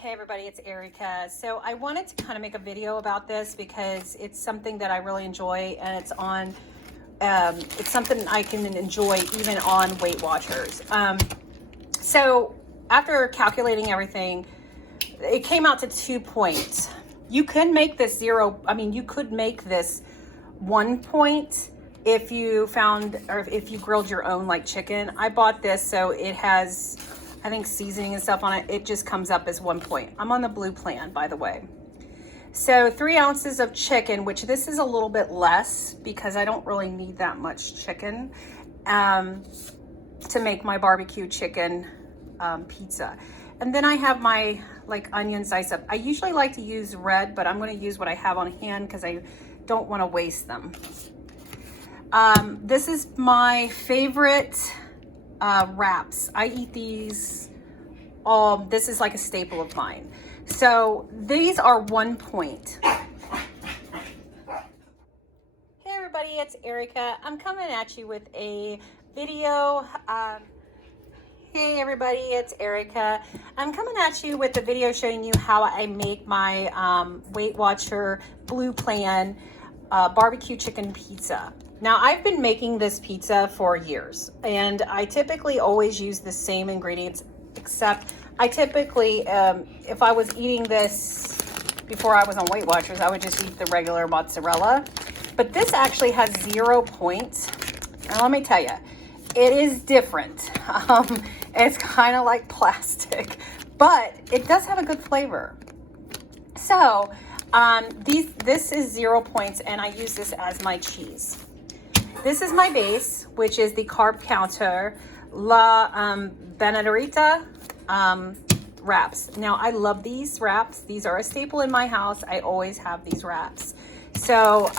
Hey everybody, it's Erica. So I wanted to kind of make a video about this because it's something that I really enjoy, and it's something I can enjoy even on Weight Watchers. So after calculating everything, it came out to 2 points. You can make this you could make this 1 point if you found, or if you grilled your own like chicken. I bought this, so it has, I think, seasoning and stuff on it. It just comes up as 1 point. I'm on the blue plan, by the way. So 3 ounces of chicken, which this is a little bit less because I don't really need that much chicken to make my barbecue chicken pizza. And then I have my onion sliced up. I usually like to use red, but I'm going to use what I have on hand because I don't want to waste them. This is my favorite wraps. I eat these this is like a staple of mine. So these are 1 point. Hey everybody, it's Erica. I'm coming at you with a video. Hey everybody, it's Erica. I'm coming at you with a video showing you how I make my Weight Watcher Blue Plan barbecue chicken pizza. Now, I've been making this pizza for years, and I typically always use the same ingredients, except I typically, if I was eating this before I was on Weight Watchers, I would just eat the regular mozzarella. But this actually has 0 points. And let me tell you, it is different. It's kind of like plastic, but it does have a good flavor. So this is 0 points, and I use this as my cheese. This is my base, which is the Carb Counter La Benedetta wraps. Now, I love these wraps. These are a staple in my house. I always have these wraps. So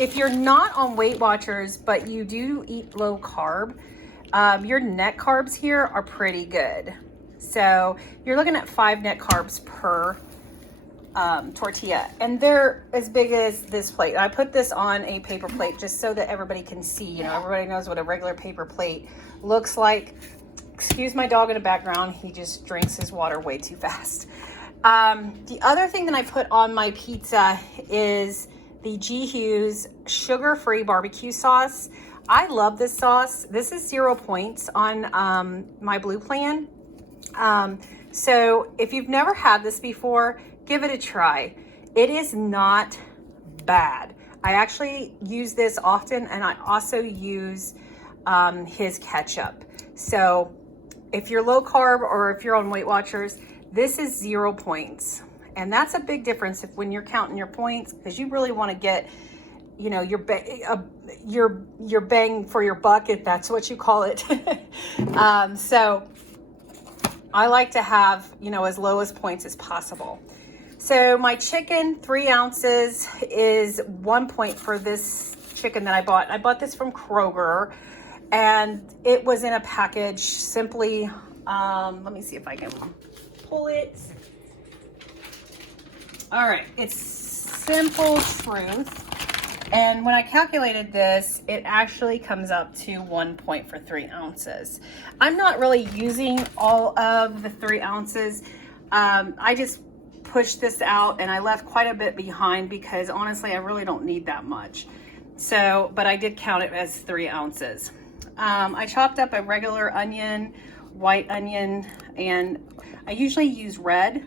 if you're not on Weight Watchers, but you do eat low carb, your net carbs here are pretty good. So you're looking at 5 net carbs per tortilla, and they're as big as this plate. I put this on a paper plate just so that everybody can see. You know, everybody knows what a regular paper plate looks like. Excuse my dog in the background. He just drinks his water way too fast. The other thing that I put on my pizza is the G. Hughes sugar-free barbecue sauce. I love this sauce. This is 0 points on my Blue Plan. So if you've never had this before, give it a try. It is not bad. I actually use this often, and I also use his ketchup. So if you're low carb or if you're on Weight Watchers, this is 0 points. And that's a big difference when you're counting your points, because you really want to get, you know, your bang for your buck, if that's what you call it. So I like to have, you know, as low as points as possible. So my chicken, 3 ounces, is 1 point for this chicken that I bought. I bought this from Kroger, and it was in a package. Simply, let me see if I can pull it. All right, it's Simple Truth. And when I calculated this, it actually comes up to 1 point for 3 ounces. I'm not really using all of the 3 ounces. I just pushed this out, and I left quite a bit behind because honestly, I really don't need that much. So, but I did count it as 3 ounces. I chopped up a regular onion, white onion, and I usually use red,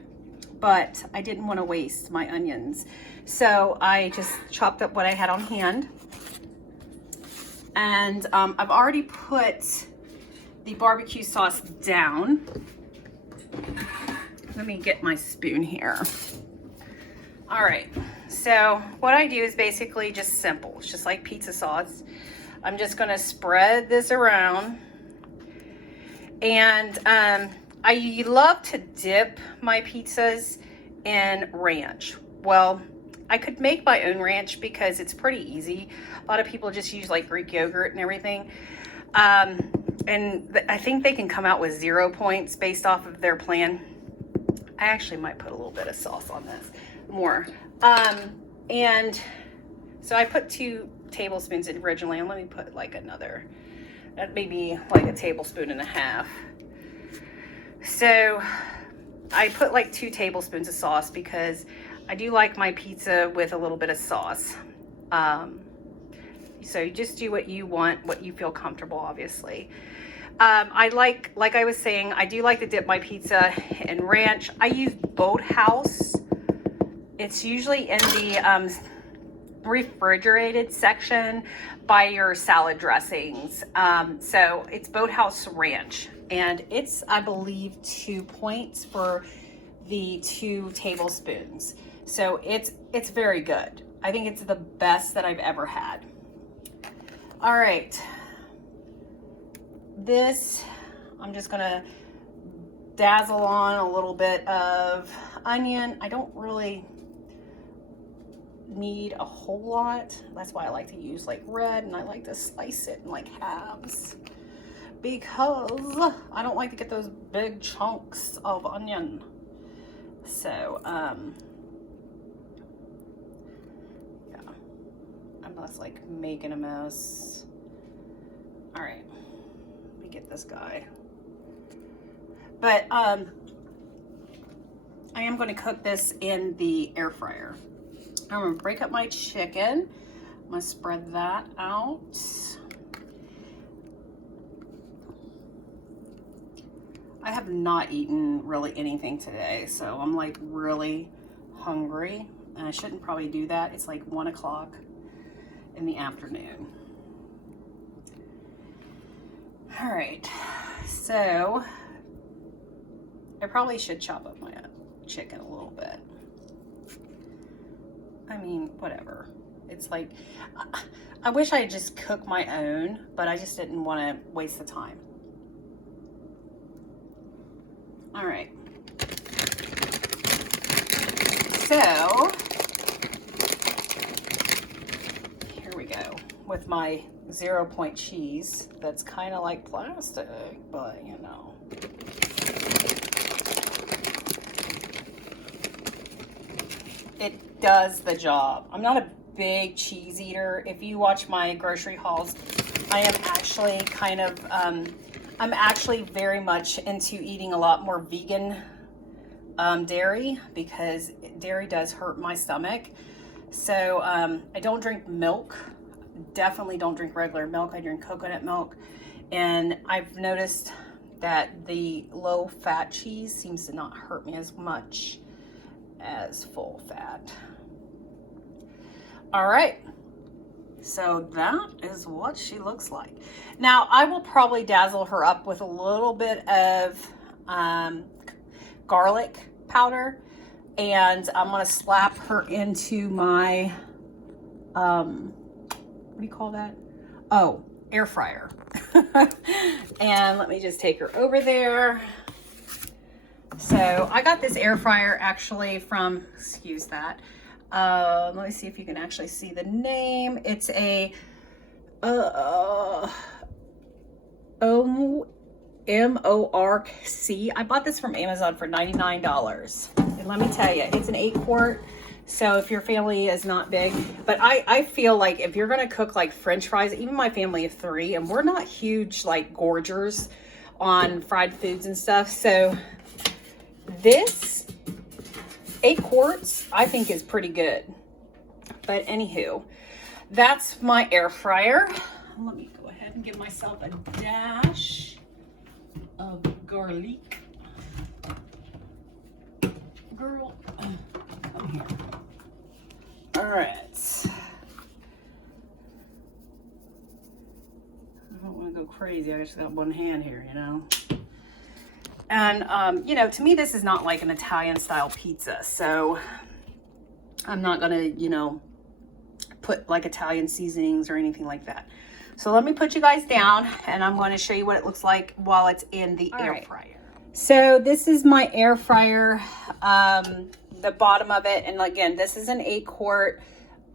but I didn't want to waste my onions. So I just chopped up what I had on hand. And I've already put the barbecue sauce down. Let me get my spoon here. All right, so what I do is basically just simple. It's just like pizza sauce. I'm just gonna spread this around. And I love to dip my pizzas in ranch. Well, I could make my own ranch because it's pretty easy. A lot of people just use like Greek yogurt and everything. And I think they can come out with 0 points based off of their plan. I actually might put a little bit of sauce on this more. And so I put 2 tablespoons in originally, and let me put like another, maybe like a tablespoon and a half. So I put like 2 tablespoons of sauce because I do like my pizza with a little bit of sauce. So you just do what you want, what you feel comfortable, obviously. I like I was saying, I do like to dip my pizza in ranch. I use Boathouse. It's usually in the refrigerated section by your salad dressings. So it's Boathouse Ranch, and it's, I believe, 2 points for the 2 tablespoons. So it's very good. I think it's the best that I've ever had. All right. This, I'm just gonna dazzle on a little bit of onion. I don't really need a whole lot. That's why I like to use like red, and I like to slice it in like halves because I don't like to get those big chunks of onion. So yeah, I'm just like making a mess. All right, let me get this guy. But I am going to cook this in the air fryer. I'm going to break up my chicken. I'm going to spread that out. I have not eaten really anything today, so I'm like really hungry, and I shouldn't probably do that. It's like 1 o'clock in the afternoon. All right, so I probably should chop up my chicken a little bit. I mean, whatever. It's like, I wish I had just cooked my own, but I just didn't want to waste the time. All right. So, here we go with my 0-point cheese. That's kind of like plastic, but you know. It does the job. I'm not a big cheese eater. If you watch my grocery hauls, I am actually kind of, I'm actually very much into eating a lot more vegan dairy, because dairy does hurt my stomach. So I don't drink milk. Definitely don't drink regular milk. I drink coconut milk. And I've noticed that the low fat cheese seems to not hurt me as much as full fat. All right, so that is what she looks like. Now I will probably dazzle her up with a little bit of garlic powder, and I'm gonna slap her into my what do you call that? Oh, air fryer. And let me just take her over there. So I got this air fryer actually from, excuse that. Let me see if you can actually see the name. It's a MORC. I bought this from Amazon for $99. And let me tell you, it's an 8-quart. So if your family is not big, but I feel like if you're going to cook like French fries, even my family of 3, and we're not huge like gorgers on fried foods and stuff. So this 8 quarts, I think, is pretty good. But anywho, that's my air fryer. Let me go ahead and give myself a dash of garlic. Girl, come here. All right. I don't want to go crazy. I just got one hand here, you know. And, you know, to me, this is not like an Italian style pizza. So I'm not going to, you know, put like Italian seasonings or anything like that. So let me put you guys down, and I'm going to show you what it looks like while it's in the air fryer. So this is my air fryer, the bottom of it. And again, this is an 8-quart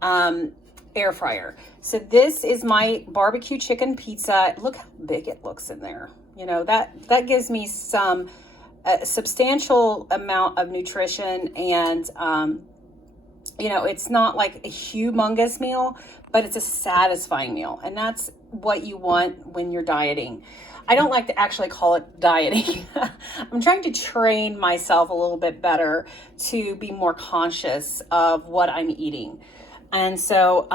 air fryer. So this is my barbecue chicken pizza. Look how big it looks in there. You know, that gives me some substantial amount of nutrition, and you know, it's not like a humongous meal, but it's a satisfying meal. And that's what you want when you're dieting. I don't like to actually call it dieting. I'm trying to train myself a little bit better to be more conscious of what I'm eating. And so,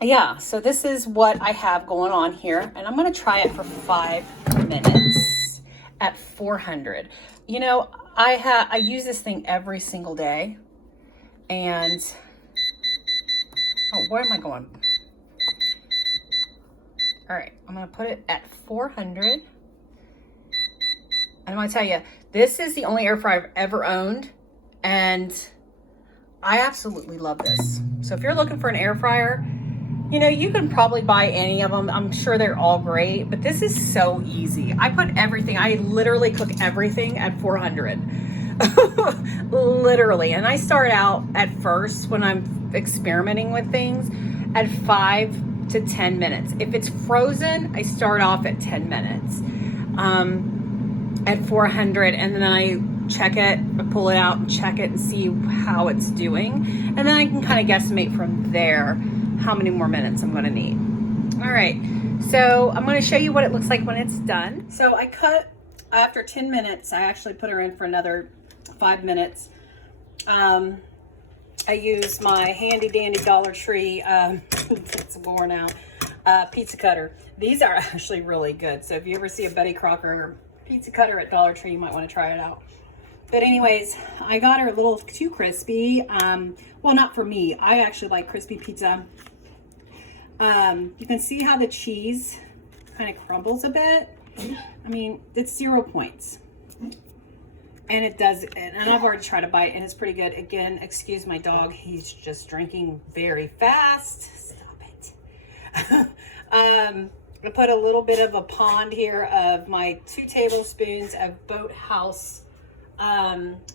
yeah, so this is what I have going on here, and I'm going to try it for 5 minutes at 400. You know, I use this thing every single day, and oh, where am I going? All right, I'm going to put it at 400. And I'm going to tell you, this is the only air fryer I've ever owned, and I absolutely love this. So if you're looking for an air fryer, you know, you can probably buy any of them. I'm sure they're all great, but this is so easy. I put everything, I literally cook everything at 400. Literally. And I start out at first when I'm experimenting with things at 5 to 10 minutes. If it's frozen, I start off at 10 minutes at 400, and then I check it, I pull it out and check it and see how it's doing. And then I can kind of guesstimate from there how many more minutes I'm going to need. All right, so I'm going to show you what it looks like when it's done. So I cut after 10 minutes. I actually put her in for another 5 minutes. I use my handy dandy Dollar Tree, it's worn out, pizza cutter. These are actually really good. So if you ever see a Betty Crocker pizza cutter at Dollar Tree, you might want to try it out. But anyways, I got her a little too crispy. Well, not for me. I actually like crispy pizza. You can see how the cheese kind of crumbles a bit. I mean, it's 0 points. And it does, and I've already tried to bite, and it's pretty good. Again, excuse my dog. He's just drinking very fast. Stop it. I put a little bit of a pond here of my 2 tablespoons of Boathouse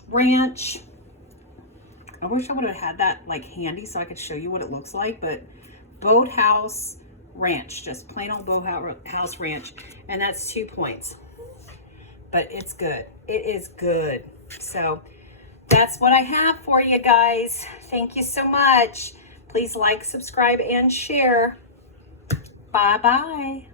ranch. I wish I would have had that like handy so I could show you what it looks like, but Boathouse ranch, just plain old Boathouse ranch, and that's 2 points. But it's good. It is good. So that's what I have for you guys. Thank you so much. Please like, subscribe, and share. Bye-bye.